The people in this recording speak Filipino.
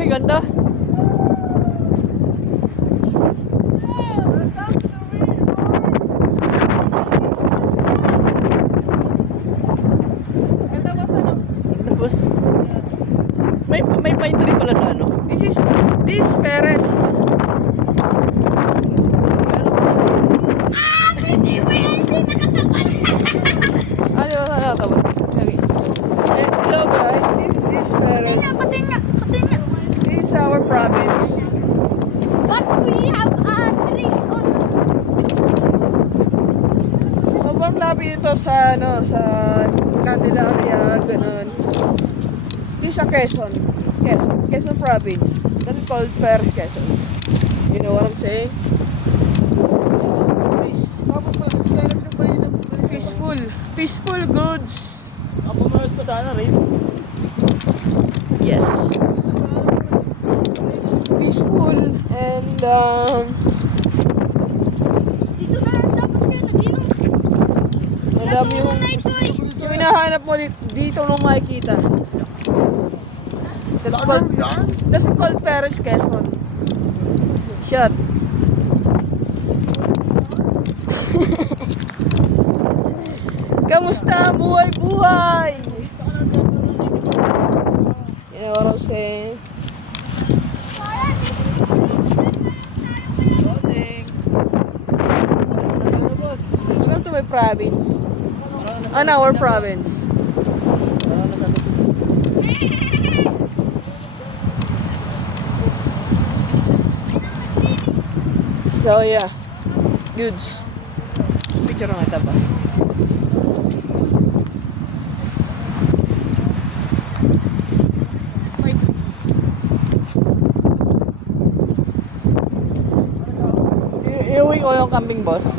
Uy, ganda. Ganda boss ano? Ganda, boss. May pine tree pala sa ano. This Perez. Ano yung nakatawa? Hello guys, this Perez. This is our province. But we have trees on Sobrang lapit ito sa sa Candelaria, ganun. This sa Quezon province. That is called Perez, Quezon. You know what I'm saying? Peaceful goods. Ako pumunod pa sana rin. Yes. Peaceful and dito na lang dapat kayo nag-inom. madami yung Snipes, oy. yung hinahanap mo dito nung makikita. That's called Perez, Quezon. Shot. Kamusta? Buhay! You know what I'm saying? Bossing. Ano, boss? Welcome to my province. On our province. Ano na sabi? So yeah. Goods. Picture nga tapas. Iuwi ko yung camping boss.